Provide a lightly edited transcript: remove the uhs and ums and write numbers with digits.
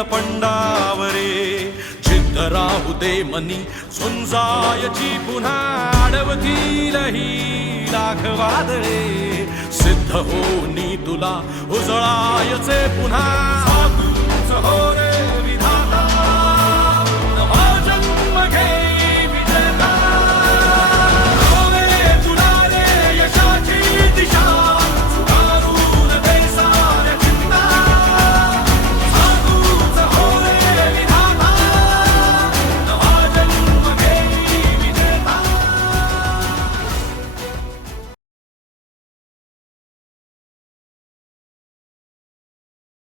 नीलपंडावरे जिद्द राहू दे मनी झुंजायची पुन्हा अडवतील ही लाख वादळे सिद्ध होनी तुला उजळायचे पुन्हा.